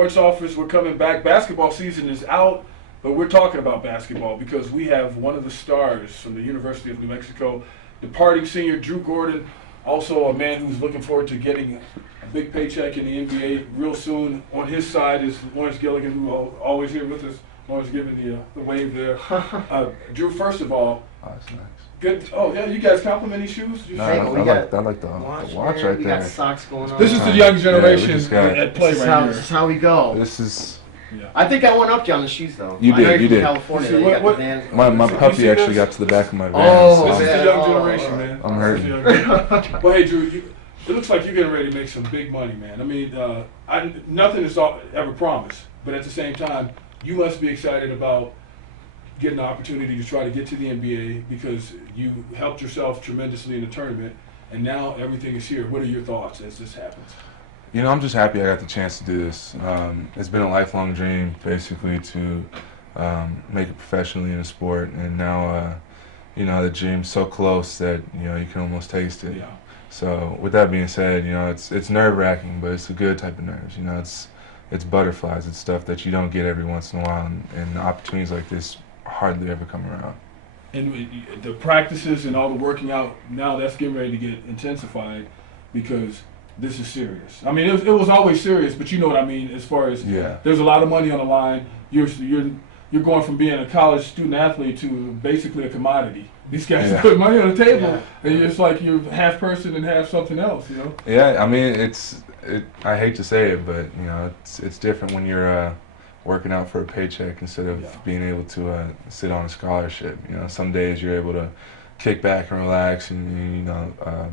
Sports Office, we're coming back. Basketball season is out, but we're talking about basketball because we have one of the stars from the University of New Mexico, departing senior Drew Gordon, also a man who's looking forward to getting a big paycheck in the NBA real soon. On his side is Lawrence Gilligan, who always here with us. Lawrence giving the wave there. Drew, first of all, oh, that's nice. Good. Oh yeah, you guys compliment these shoes. No, I like the watch right there. We got socks going on. This is the young generation at play right here. This is how we go. This is. Yeah. I think I went up to you on the shoes though. You did. You did. California. My puppy actually got to the back of my van. Oh, this is the young generation, man. I'm hurting. Well, hey, Drew, it looks like you're getting ready to make some big money, man. I mean, nothing is ever promised, but at the same time, you must be excited about getting the opportunity to try to get to the NBA because you helped yourself tremendously in the tournament, and now everything is here. What are your thoughts as this happens? You know, I'm just happy I got the chance to do this. It's been a lifelong dream, basically, to make it professionally in a sport, and now, you know, the dream's so close that, you know, you can almost taste it. Yeah. So, with that being said, you know, it's nerve-wracking, but it's a good type of nerves. You know, it's butterflies. It's stuff that you don't get every once in a while, and opportunities like this hardly ever come around. And the practices and all the working out, now that's getting ready to get intensified because this is serious. I mean, it was always serious, but you know what I mean as far as there's a lot of money on the line. You're going from being a college student athlete to basically a commodity. These guys put money on the table, and it's like you're half person and half something else, you know? Yeah, I mean, I hate to say it, but, you know, it's different when you're working out for a paycheck instead of being able to sit on a scholarship. You know, some days you're able to kick back and relax and you know,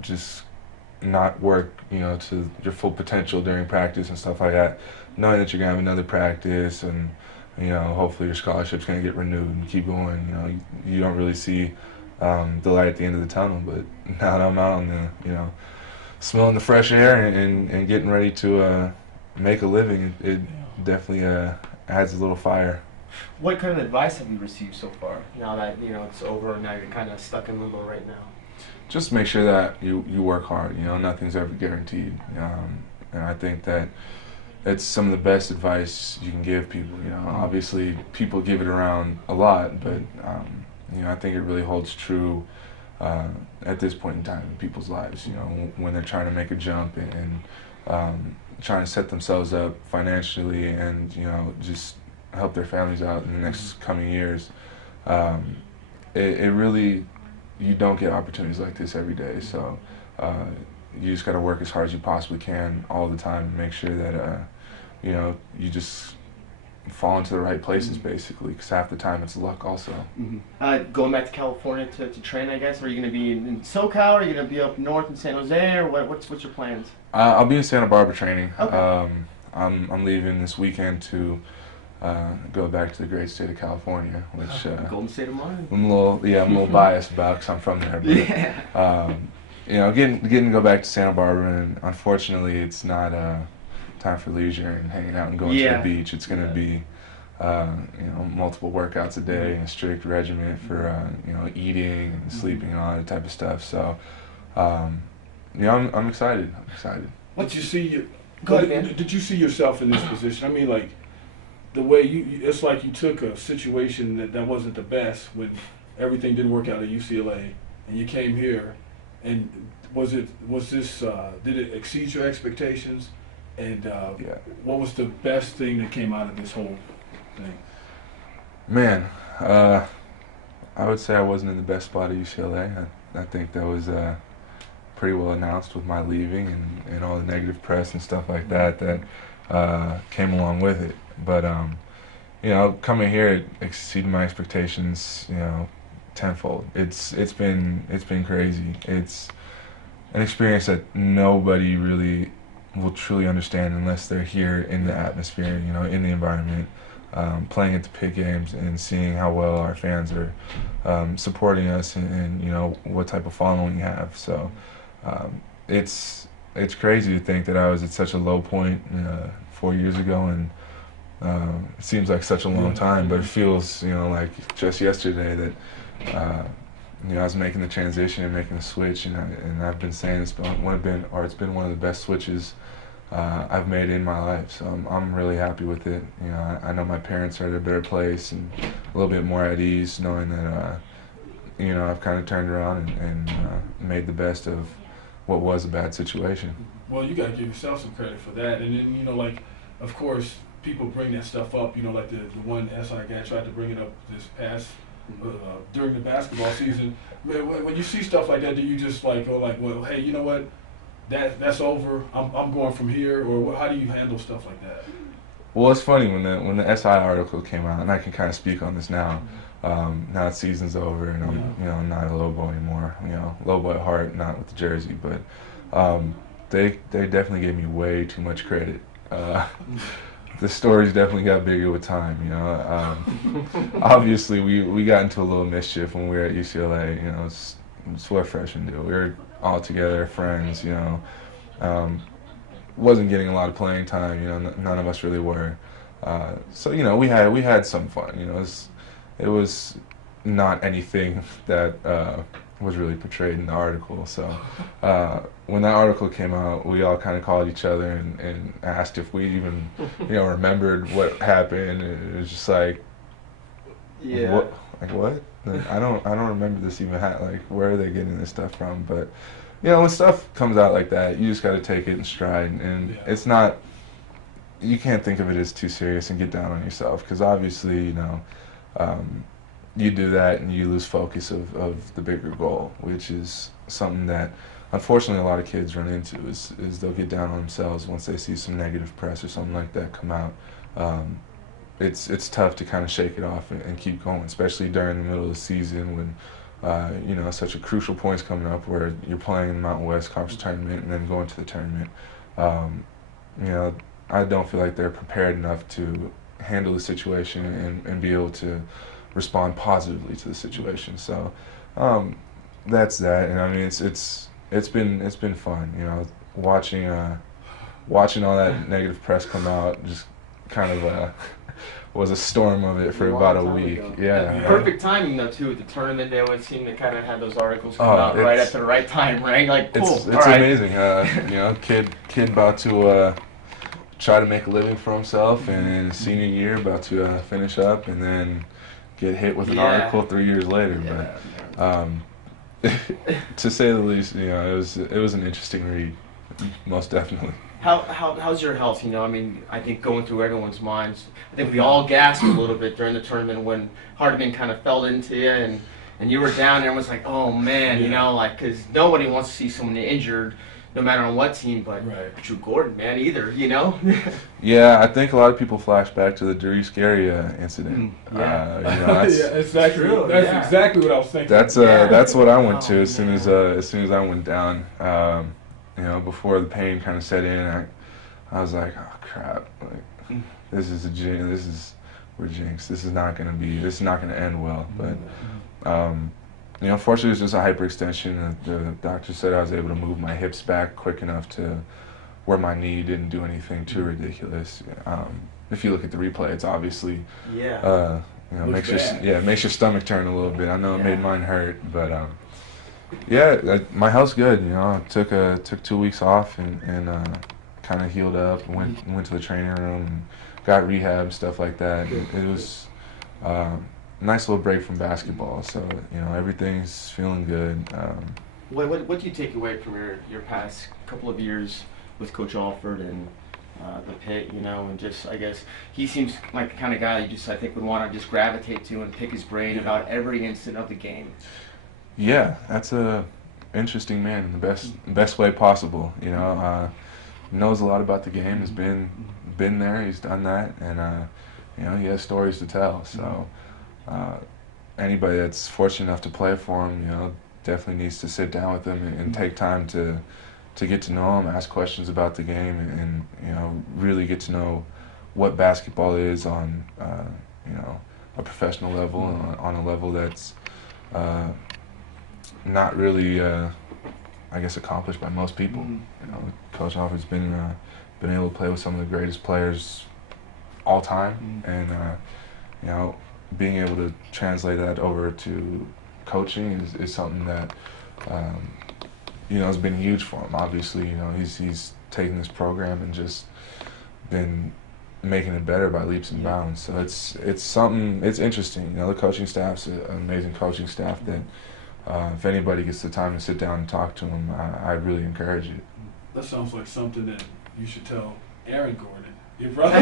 just not work, you know, to your full potential during practice and stuff like that, knowing that you're going to have another practice and, you know, hopefully your scholarship's going to get renewed and keep going. You know, you don't really see the light at the end of the tunnel, but now that I'm out on the, you know, smelling the fresh air and getting ready to make a living, it definitely adds a little fire. What kind of advice have you received so far, now that, you know, it's over and now you're kind of stuck in limbo right now? Just make sure that you work hard. You know, nothing's ever guaranteed. And I think that it's some of the best advice you can give people. You know, obviously people give it around a lot, but you know, I think it really holds true at this point in time in people's lives. You know, when they're trying to make a jump and trying to set themselves up financially and, you know, just help their families out in the next coming years. It really, you don't get opportunities like this every day, so you just got to work as hard as you possibly can all the time and make sure that you know, you just fall into the right places, basically, because half the time it's luck also. Going back to California to train, I guess, are you going to be in SoCal, or are you going to be up north in San Jose, or what's your plans? I'll be in Santa Barbara training. Okay. I'm leaving this weekend to go back to the great state of California, which Golden State of Mind. I'm a little biased about because I'm from there. But, you know, getting to go back to Santa Barbara, and unfortunately, it's not time for leisure and hanging out and going to the beach. It's going to be you know, multiple workouts a day and a strict regimen for you know, eating and sleeping and all that type of stuff. So, you know, I'm excited. I'm excited. Did you see Go ahead, man. Did you see yourself in this position? I mean, like, the way it's like you took a situation that wasn't the best when everything didn't work out at UCLA, and you came here, and did it exceed your expectations? And what was the best thing that came out of this whole thing? Man, I would say I wasn't in the best spot at UCLA. I think that was pretty well announced with my leaving and all the negative press and stuff like that came along with it. But you know, coming here, it exceeded my expectations, you know, tenfold. It's been crazy. It's an experience that nobody really will truly understand unless they're here in the atmosphere, you know, in the environment, playing at the pit games and seeing how well our fans are supporting us and you know, what type of following you have. So it's crazy to think that I was at such a low point 4 years ago, and it seems like such a long time, but it feels, you know, like just yesterday that you know, I was making the transition and making the switch, and I've been saying it's been one of the best switches I've made in my life. So I'm really happy with it. You know, I know my parents are at a better place and a little bit more at ease, knowing that you know, I've kind of turned around and made the best of what was a bad situation. Well, you got to give yourself some credit for that. And then, you know, like, of course, people bring that stuff up. You know, like the one SI guy tried to bring it up this past during the basketball season. When you see stuff like that, do you just like go like, well, hey, you know what? That's over. I'm going from here. Or how do you handle stuff like that? Well, it's funny when the SI article came out, and I can kind of speak on this now. Now that season's over, and I'm not a Lobo anymore. You know, Lobo at heart, not with the jersey, but they definitely gave me way too much credit. The stories definitely got bigger with time. You know, obviously we got into a little mischief when we were at UCLA. You know, it's what freshmen do. We were all together, friends. You know, wasn't getting a lot of playing time. You know, none of us really were. So you know, we had some fun. You know, it was not anything that was really portrayed in the article. So when that article came out, we all kind of called each other and asked if we even, you know, remembered what happened. It was just like, Yeah. what? Like what? Like, I don't remember this even like where are they getting this stuff from? But you know, when stuff comes out like that, you just got to take it in stride, and it's not. You can't think of it as too serious and get down on yourself, because obviously, you know, you do that and you lose focus of the bigger goal, which is something that unfortunately a lot of kids run into is they'll get down on themselves once they see some negative press or something like that come out. It's tough to kind of shake it off and keep going, especially during the middle of the season when you know, such a crucial point's coming up where you're playing in the Mountain West Conference tournament and then going to the tournament. You know, I don't feel like they're prepared enough to handle the situation and be able to respond positively to the situation. So that's that. And I mean, it's been fun. You know, watching all that negative press come out just kind of was a storm of it for about a week. Yeah. Perfect timing though too. The tournament, they always seem to kind of have those articles come out right at the right time, right? Like cool. It's amazing. You know, kid about to try to make a living for himself, and in his senior year about to finish up, and then get hit with an article 3 years later. Yeah. But to say the least, you know, it was an interesting read, most definitely. How's your health? You know, I mean, I think going through everyone's minds, I think we all gasped a little bit during the tournament when Hardiman kind of fell into you and you were down there and was like, oh man, you know, like, because nobody wants to see someone injured, no matter on what team, but Drew Gordon, man, either, you know? Yeah, I think a lot of people flash back to the Darius area incident. Yeah. You know, that's, yeah, exactly. That's exactly what I was thinking. That's what I went to as soon as I went down. You know, before the pain kind of set in, I was like, oh crap, like this is we're jinxed. This is not gonna end well. But you know, unfortunately, it was just a hyperextension. The doctor said I was able to move my hips back quick enough to where my knee didn't do anything too ridiculous. If you look at the replay, it's obviously you know, makes your stomach turn a little bit. I know it made mine hurt, but yeah, my health's good. You know, I took 2 weeks off and kind of healed up. Went to the training room, and got rehab, stuff like that. It was a nice little break from basketball. So you know, everything's feeling good. What do you take away from your past couple of years with Coach Alford and the Pit? You know, and just I guess he seems like the kind of guy you just I think would want to just gravitate to and pick his brain about every instant of the game. Yeah, that's a interesting man in the best way possible. You know, knows a lot about the game. Has been there. He's done that, and you know, he has stories to tell. So anybody that's fortunate enough to play for him, you know, definitely needs to sit down with him and take time to get to know him, ask questions about the game, and you know, really get to know what basketball is on you know, a professional level, on a level that's not really, I guess, accomplished by most people. You know, Coach Alford's been able to play with some of the greatest players all time, and you know, being able to translate that over to coaching is something that you know, has been huge for him. Obviously, you know, he's taken this program and just been making it better by leaps and bounds. So it's something. It's interesting. You know, the coaching staff's an amazing coaching staff that if anybody gets the time to sit down and talk to them, I'd really encourage it. That sounds like something that you should tell Aaron Gordon, your brother.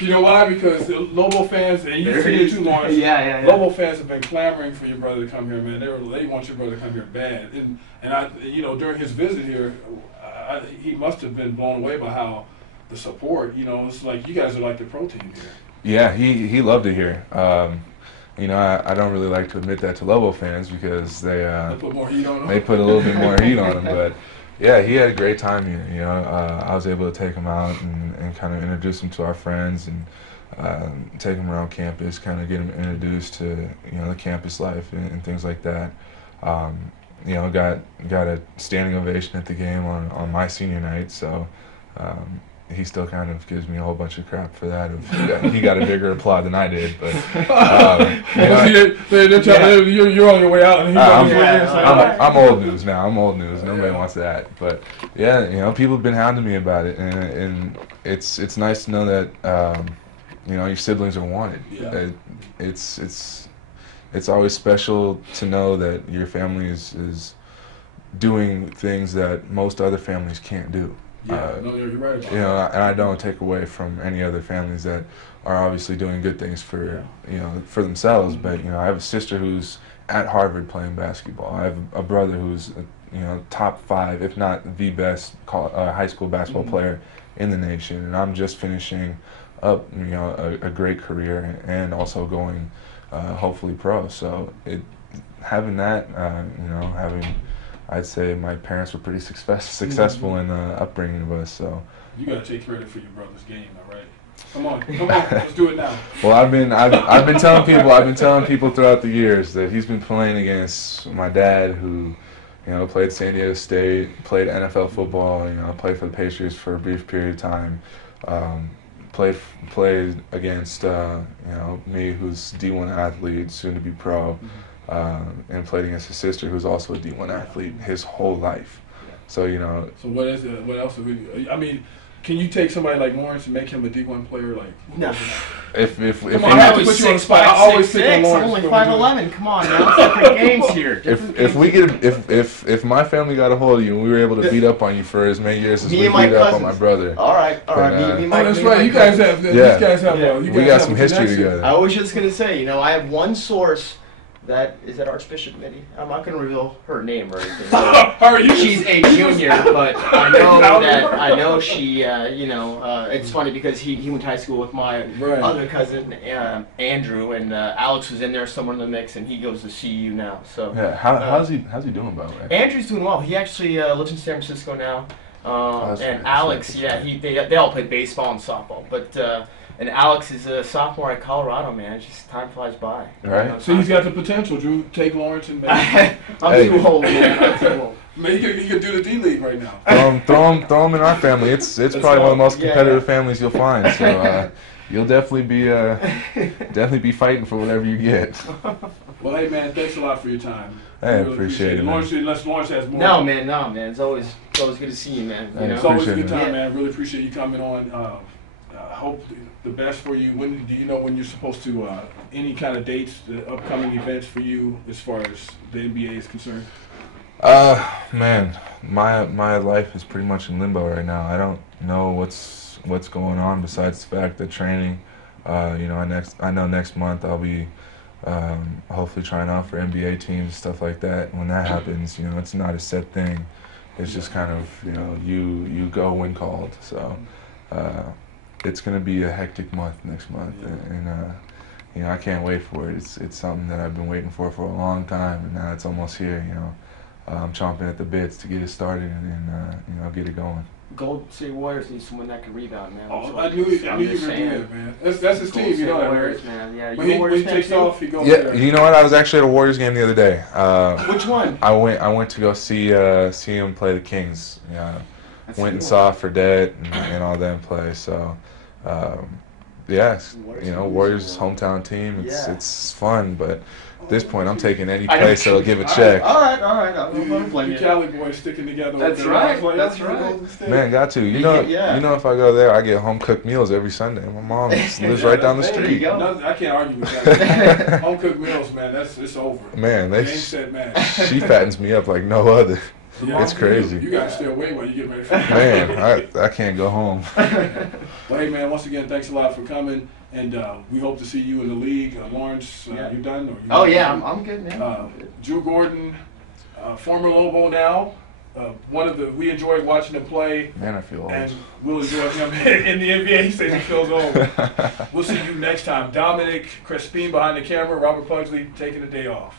You know why? Because the Lobo fans, and you see it too, Lawrence. Yeah. Lobo fans have been clamoring for your brother to come here, man. They want your brother to come here bad. And I, you know, during his visit here, he must have been blown away by how the support. You know, it's like you guys are like the pro team here. Yeah, he loved it here. You know, I don't really like to admit that to Lobo fans because they put more heat on him. They put a little bit more heat on him, but yeah, he had a great time here. You know, I was able to take him out and kind of introduce him to our friends and take him around campus, kind of get him introduced to the campus life and things like that. You know, got a standing ovation at the game on my senior night, so. He still kind of gives me a whole bunch of crap for that. He got a bigger applaud than I did, but you're on your way out, and he's on his way in. I'm old news now. I'm old news. Nobody wants that. But yeah, you know, people have been hounding me about it, and it's nice to know that your siblings are wanted. Yeah. It's always special to know that your family is doing things that most other families can't do. Yeah, no, you're right about that. And I don't take away from any other families that are obviously doing good things for for themselves. But I have a sister who's at Harvard playing basketball. I have a brother who's top 5, if not the best high school basketball player in the nation. And I'm just finishing up a great career and also going hopefully pro. So having that having. I'd say my parents were pretty successful in the upbringing of us. So you gotta take credit for your brother's game, all right? Come on, let's do it now. Well, I've been telling people throughout the years that he's been playing against my dad, who played San Diego State, played NFL football, played for the Patriots for a brief period of time, played against me, who's D1 athlete, soon to be pro. And played against his sister, who's also a D1 athlete, his whole life. So So what is it? What else? I mean, can you take somebody like Lawrence and make him a D1 player? Like no. If I always put you on the spot. I always pick on Lawrence. Only 5'11". Come on now, different games here. If my family got a hold of you and we were able to beat up on you for as many years as we beat up on my brother. All right. That's right. You guys have. These guys have. We got some history together. I was just gonna say, I have one source. That is that Archbishop Mitty. I'm not going to reveal her name or anything. She's a junior, but I know she. It's funny because he went to high school with my other cousin Andrew, and Alex was in there somewhere in the mix, and he goes to CU now. So yeah, how's he doing, by the way? Andrew's doing well. He actually lives in San Francisco now. And Alex, they all play baseball and softball, but. And Alex is a sophomore at Colorado, man. Just time flies by. Right. So he's got the potential. Drew, take Lawrence and maybe. I'm too old, man. I'm too old. Man, he could do the D League right now. Throw him in our family. It's probably one of the most competitive families you'll find. So you'll definitely be fighting for whatever you get. Well, hey man, thanks a lot for your time. Hey, really appreciate it. Lawrence has more. No, man. It's always good to see you, man. It's always a good time, man. Really appreciate you coming on. I hope the best for you. Do you know when you're supposed to, any kind of dates, the upcoming events for you as far as the NBA is concerned? Man, my life is pretty much in limbo right now. I don't know what's going on besides the fact that training. I know next month I'll be hopefully trying out for NBA teams and stuff like that. When that happens, it's not a set thing. It's just kind of you go when called. So. It's going to be a hectic month next month, and I can't wait for it. It's something that I've been waiting for a long time, and now it's almost here. I'm chomping at the bits to get it started and get it going. Golden State Warriors need someone that can rebound, man. Oh, I knew you were going to do that, man. That's his team, you know that, Warriors, man. Yeah, when he takes off, he goes there. You know what? I was actually at a Warriors game the other day. Which one? I went to go see him play the Kings. Yeah. Went and saw Fredette and all them play. So yes, Warriors you know, lose Warriors a lot. hometown team. Yeah. It's fun, but at this point, I'm taking any I know. place that'll give a check. All right. I don't blame The you. Cali boys sticking together. That's over there. right, I was like, that's okay, right. Golden State. Man, got to. You You know, get- yeah. you know, if I go there, I get home cooked meals every Sunday. My mom lives right down the Hey, street. go. I can't argue with that. Home cooked meals, man. It's over. Man, Game set match. she fattens me up like no other. Yeah, It's crazy. You gotta stay away while you get ready for Man, I can't go home. Well, hey, man, once again, thanks a lot for coming, and we hope to see you in the league. Lawrence, Yeah. you done? Or you Oh yeah, I'm good, man. Drew Gordon, former Lobo now. We enjoyed watching him play, Man, I feel old. and we'll enjoy him in the NBA. He says he feels old. We'll see you next time. Dominic Crespin behind the camera, Robert Pugsley taking the day off.